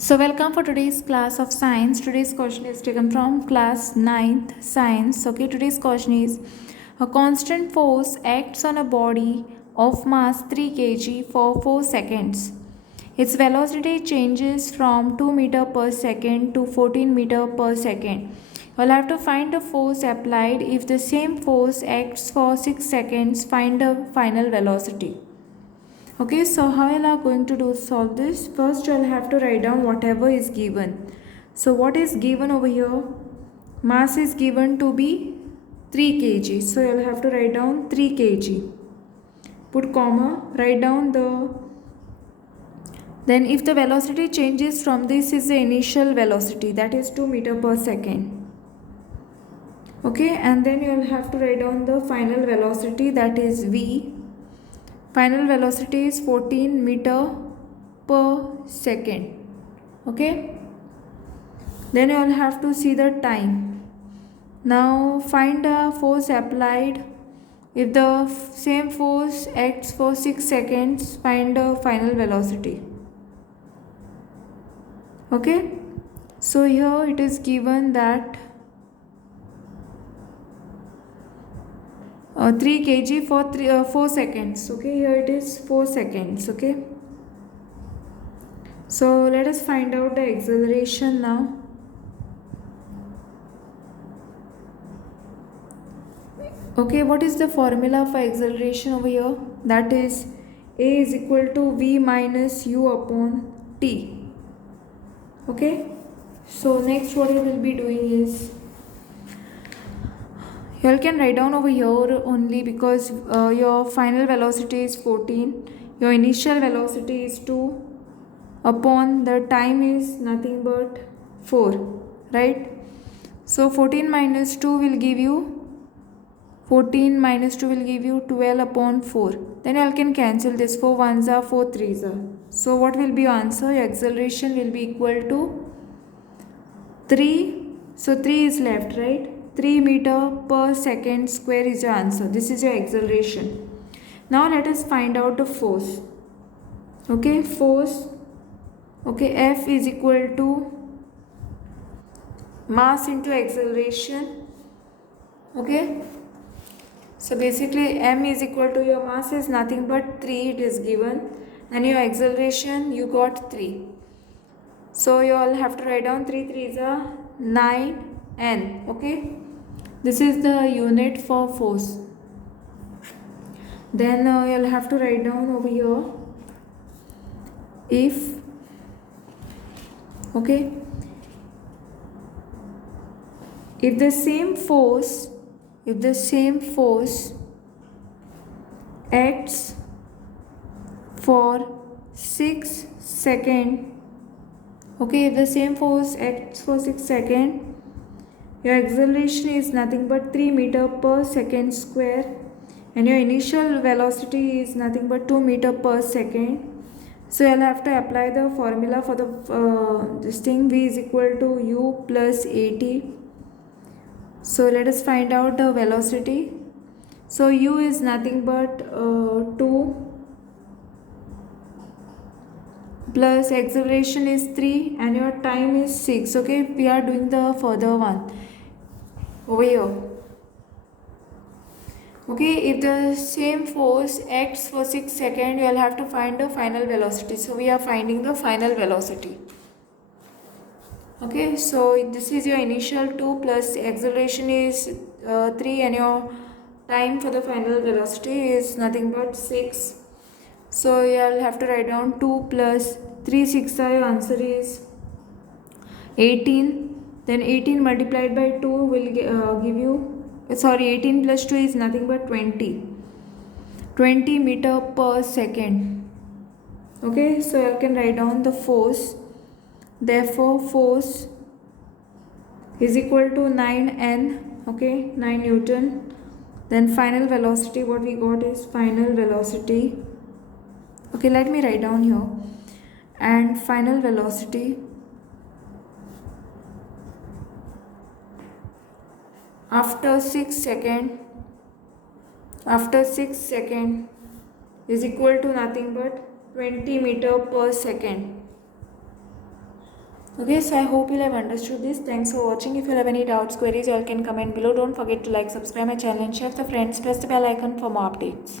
So welcome for today's class of science. Today's question is taken from class 9th science. Okay, today's question is a constant force acts on a body of mass 3 kg for 4 seconds. Its velocity changes from 2 meter per second to 14 meter per second. You'll have to find the force applied. If the same force acts for 6 seconds, find the final velocity. Okay, so how you are going to do solve this? First, you'll have to write down whatever is given. So what is given over here? Mass is given to be 3 kg. So you'll have to write down 3 kg. Put comma, write down the. Then if the velocity changes from this is the initial velocity, that is 2 meter per second. Okay, and then you'll have to write down the final velocity, that is v. Final velocity is 14 meter per second. Okay, then you will have to see the time. Now find the force applied. If the same force acts for 6 seconds, find the final velocity. Okay, so here it is given that 3 kg for 4 seconds. Okay, here it is 4 seconds. Okay, so let us find out the acceleration now. Okay, what is the formula for acceleration over here? That is a is equal to v minus u upon t. Okay, so next what you will be doing is, you can write down over here only, because your final velocity is 14, your initial velocity is 2, upon the time is nothing but 4, right? So 14 minus 2 will give you 14 minus 2 will give you 12 upon 4. Then you can cancel this. 4 ones are 4 threes are. So what will be your answer? Your acceleration will be equal to 3. So 3 is left, right? 3 meter per second square is your answer. This is your acceleration. Now let us find out the force. Okay, force. Okay, F is equal to mass into acceleration. Okay, so basically m is equal to, your mass is nothing but 3, it is given, and your acceleration you got 3. So you all have to write down 3 3s are 9n. Okay, this is the unit for force. Then you'll have to write down over here, if, okay, if the same force acts for 6 seconds, okay, if the same force acts for 6 seconds, your acceleration is nothing but 3 meter per second square, and your initial velocity is nothing but 2 meter per second. So you'll have to apply the formula for the this thing, v is equal to u plus at. So let us find out the velocity. So u is nothing but 2 plus acceleration is 3 and your time is 6. Okay, we are doing the further one over here. Okay, if the same force acts for 6 seconds, you will have to find the final velocity. So we are finding the final velocity. Okay, so this is your initial 2 plus acceleration is 3 and your time for the final velocity is nothing but 6. So you'll have to write down 2 plus 3 6, your answer is 18. Then 18 multiplied by 2 will give you, sorry, 18 plus 2 is nothing but 20 meter per second. Okay, so you can write down the force. Therefore force is equal to 9n. Okay, 9 Newton. Then final velocity, what we got is final velocity. Okay, let me write down here. And final velocity after 6 seconds is equal to nothing but 20 meter per second. Okay, so I hope you have understood this. Thanks for watching. If you have any doubts, queries, you all can comment below. Don't forget to like, subscribe my channel and share with your friends. Press the bell icon for more updates.